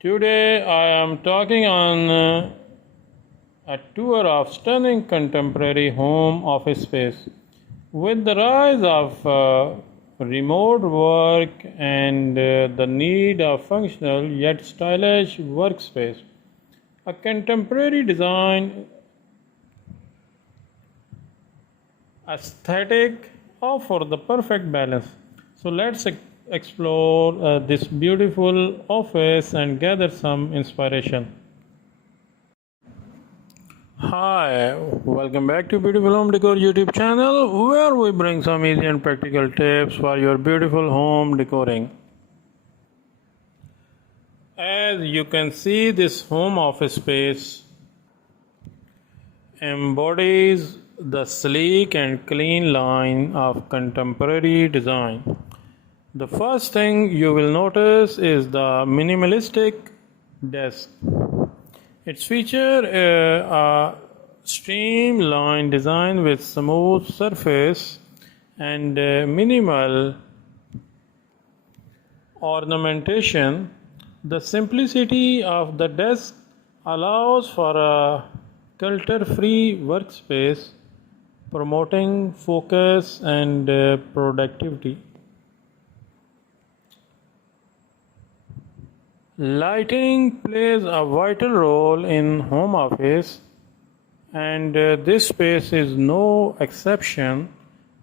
Today I am talking on a tour of stunning contemporary home office space. With the rise of remote work and the need of functional yet stylish workspace, a contemporary design aesthetic offer the perfect balance. So let's explore this beautiful office and gather some inspiration. Hi, welcome back to Beautiful Home Decor YouTube channel where we bring some easy and practical tips for your beautiful home decoring. As you can see, this home office space embodies the sleek and clean line of contemporary design. The first thing you will notice is the minimalistic desk. It's feature a streamlined design with smooth surface and minimal ornamentation. The simplicity of the desk allows for a clutter-free workspace, promoting focus and productivity. Lighting plays a vital role in home office, and this space is no exception.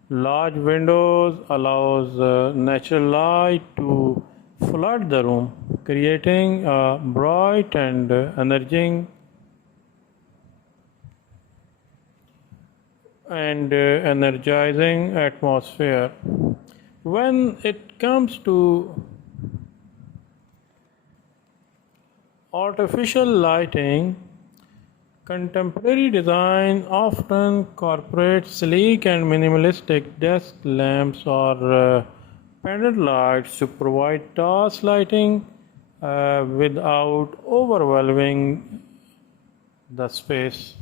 Large windows allows natural light to flood the room, creating a bright and energizing atmosphere. When it comes to artificial lighting, contemporary design often incorporates sleek and minimalistic desk lamps or pendant lights to provide task lighting without overwhelming the space.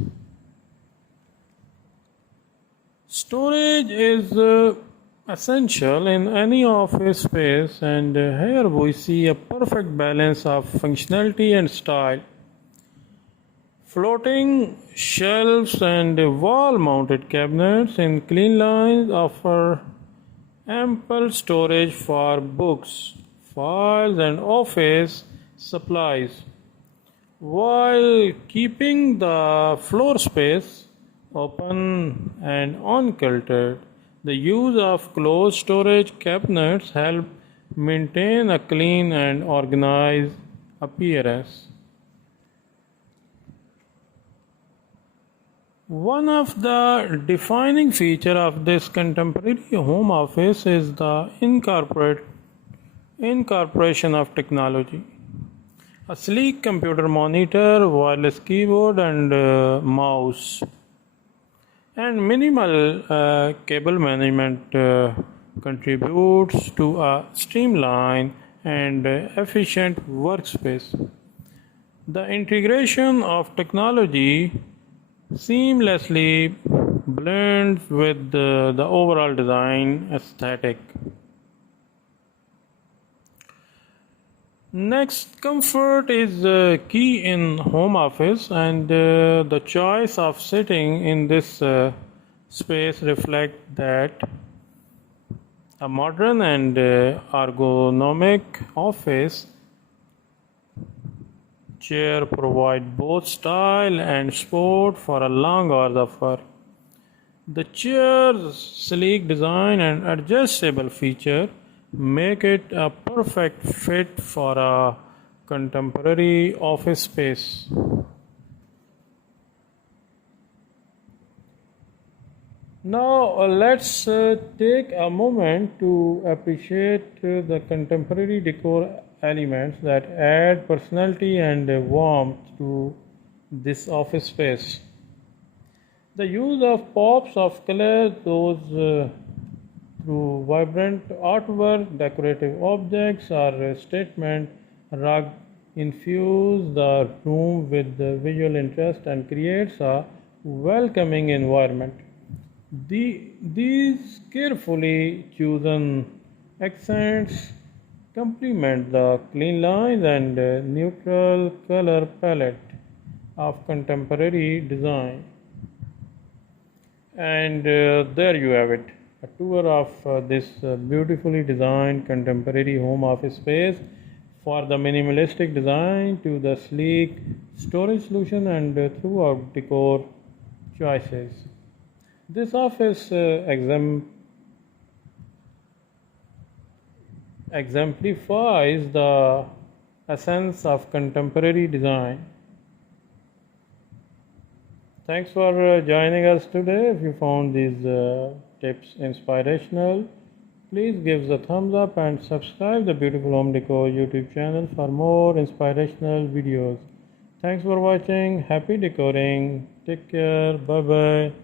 Storage is essential in any office space, and here we see a perfect balance of functionality and style. Floating shelves and wall mounted cabinets in clean lines offer ample storage for books, files, and office supplies, while keeping the floor space open and uncluttered. The use of closed storage cabinets help maintain a clean and organized appearance. One of the defining features of this contemporary home office is the incorporation of technology. A sleek computer monitor, wireless keyboard, and mouse, and minimal cable management contributes to a streamlined and efficient workspace. The integration of technology seamlessly blends with the overall design aesthetic. Next, comfort is key in home office, and the choice of sitting in this space reflect that a modern and ergonomic office chair provide both style and sport for a long hours of work. The chair's sleek design and adjustable feature make it a perfect fit for a contemporary office space. Now let's take a moment to appreciate the contemporary decor elements that add personality and warmth to this office space. The use of pops of color, those through vibrant artwork, decorative objects, or statement rug infuse the room with visual interest and creates a welcoming environment. These carefully chosen accents complement the clean lines and neutral color palette of contemporary design. And there you have it, a tour of this beautifully designed contemporary home office space, for the minimalistic design to the sleek storage solution and throughout decor choices. This office exemplifies the essence of contemporary design. Thanks for joining us today. If you found these tips inspirational, please give the thumbs up and subscribe the Beautiful Home Decor YouTube channel for more inspirational videos. Thanks for watching. Happy decoring. Take care. Bye bye.